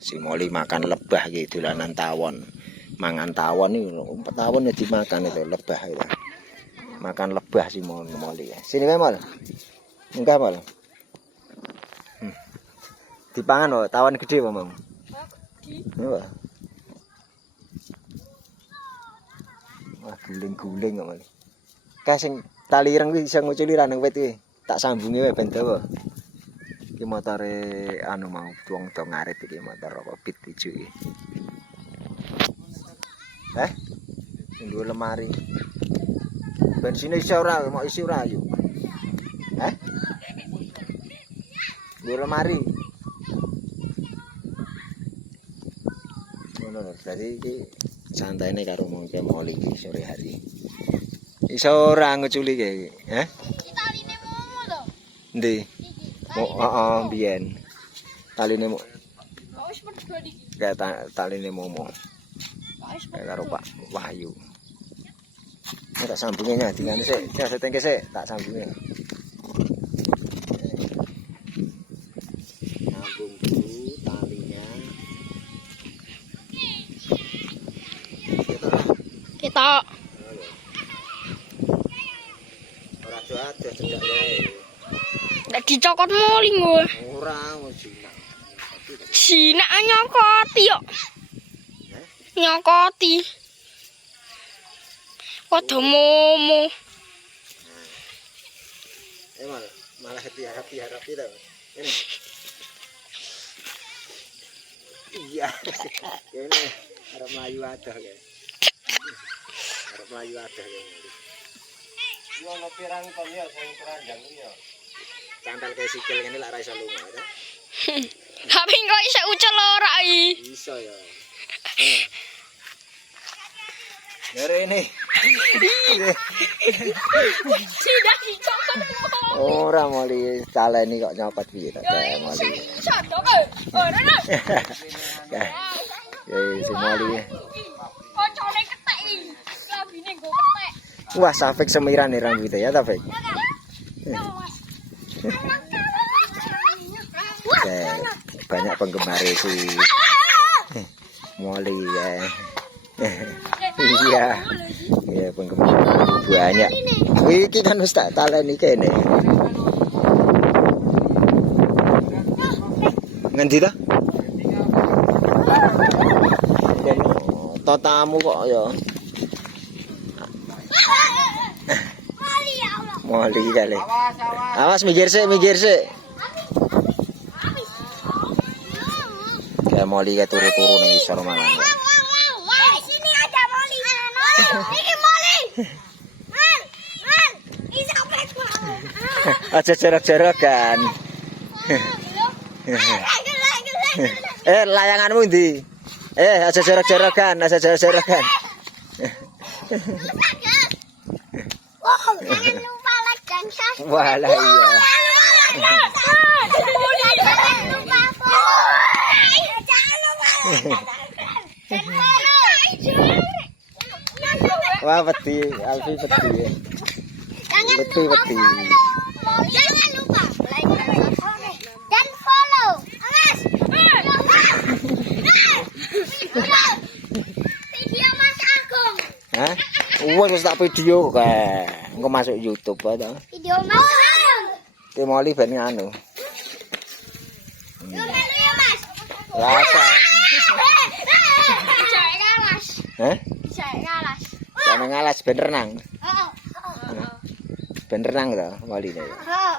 Si Moli makan lebah gitu dolanan tawon. Mangan tawon iki tawon ya dimakan itu lebah itu. Makan lebah si Moli. Sini wae Mol. Enggak Mol. Dipangan lho, tawon gede apa, Mam? Iya. Wah, guling-guling kok Mol. Kasing tali ireng kuwi iso nguculi ra nang wit iki. Tak sambungi wae ben dawa. Iki motore anu mau tuang do ngarit iki motor apa pit ijo iki. Nduwe lemari. Bensin iso ora mau isi ora ayo. Nduwe lemari. Ngono lho, dadi iki santaine karo mongke Moli iki sore hari. Iso ora nguculi iki, Taline momo to. Ndi? Heeh, biyen. Taline Wis medho iki. kayak taline momo. Wis Kayak karo Pak Wahyu. Ini tak sambungnya dengan sik, saya setengke sik, tak sambungnya. Sambung dulu talinya. Kita Ora ada cedak wae. ndak dicokot Moli gue. Ora jinak. Jinak nyokoti kok. Nyokoti. Padha momo. Malah diharap itu. Ini. Iya. Ini arep mlayu adoh ya. Arep mlayu adoh ya. Ono pirang ton ya sing keranjang iki ya. Cantol kayak sikil ngene lak ra iso lunga ya. Tapi kok iso ucul ora iki. Iso ya. Ngere ini. Tidak dicokot. Ora Moli taleni kok nyokot piye ta Moli. Iso dong. Ora lah. Ya si Moli. Kocone ketek iki. Klambine nggo ketek. Wah, Safik semiran nih rambutnya ya, Safik. Banyak penggemar si Moli ya. Iya. Iya, penggemar banyak. Wih, kita kan tak taleni kene. Ngendi ta? Tamu kok ya. Moli kali. Awas minggir sik. Kayak Moli kayak turu-turu ning isor malah. Sini ada Moli. Iki Moli. Man. Iso petku. Aja jarak-jarakan. Layanganmu ndi? Aja jarak-jarakan. Jangan lupa like dan subscribe. Walah iya. Wah, peti, Alfi peti. Peti. Jangan lupa like dan follow. Awas. Video Mas Agung. Hah? Wes tak video kae. Engko masuk YouTube ae ta. Video Mas Agung. Ki Moli ben nganu. Yo melu ya Mas. Rasa. Dijake ngalas. Hah? Dijake ngalas. Jangan ngalas ben renang. Heeh. Ben renang ta Moli ne. Heeh.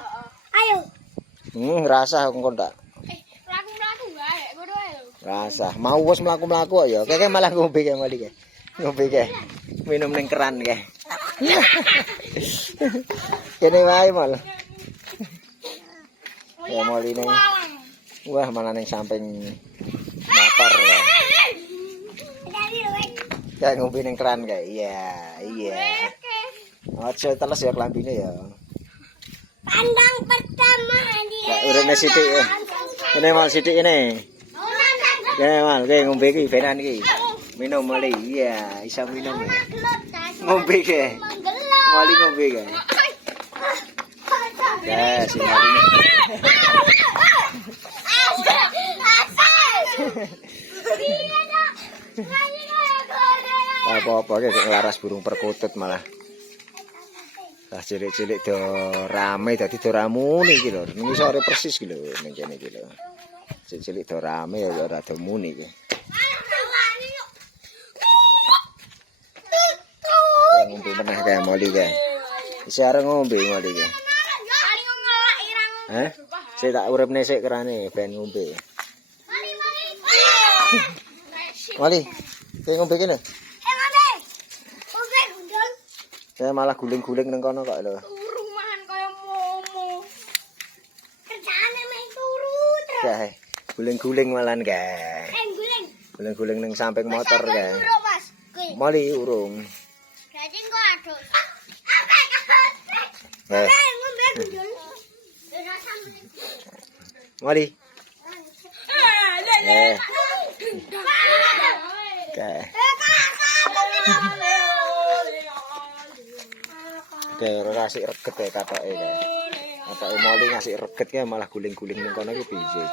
Ayo. Ngrasah engko ndak. Mlaku-mlaku wae, ngono ae lho. Rasa. Mau wis mlaku-mlaku kok ya. Keke malah ngombe kae Moli kae. Ngombe kae. Minum ning keran kae. Kene wae Mol. Ya Moli ning. Wah, malah ning samping motor ya. Kayak ngombe ning keran kae. Iya. Aja teles ya klambine ya. Pandang pertama dia. Kayak urene sithik ya. Kene Mal sithik ini. Kene Mal, kayak ngombe iki benan iki. Minum Moli. Iya, isa minum. Ngombe kae. Moli ngombe kae. Ya, si Moli. Apa-apa kayak ngelaras burung perkutut malah. Lah cilik-cilik do rame dadi do ramune iki lho. Ning sore persis iki lho ning kene iki lho. Cilik-cilik do rame ya ora do muni iki. Ngombe meneh kae moli kae. Isih arep ngombe moli kae. Hah? Saya tak uripne sik kerane ben ngombe. Moli. Kowe ngombe kene. Saya malah guling-guling nang kono kok lho. Rumahan kaya momo. Kerjaane meh turu terus. Kae. Guling-guling malan kae. Guling. Guling-guling nang samping motor kae. Mas. Moli urung. Berarti kok adus. Eh, Ngombe gundul. Moli. Kae. Kae ora sik reget kae katoke kae. Katoke Moli ngasih reget kae malah guling-guling nang kono iki piye.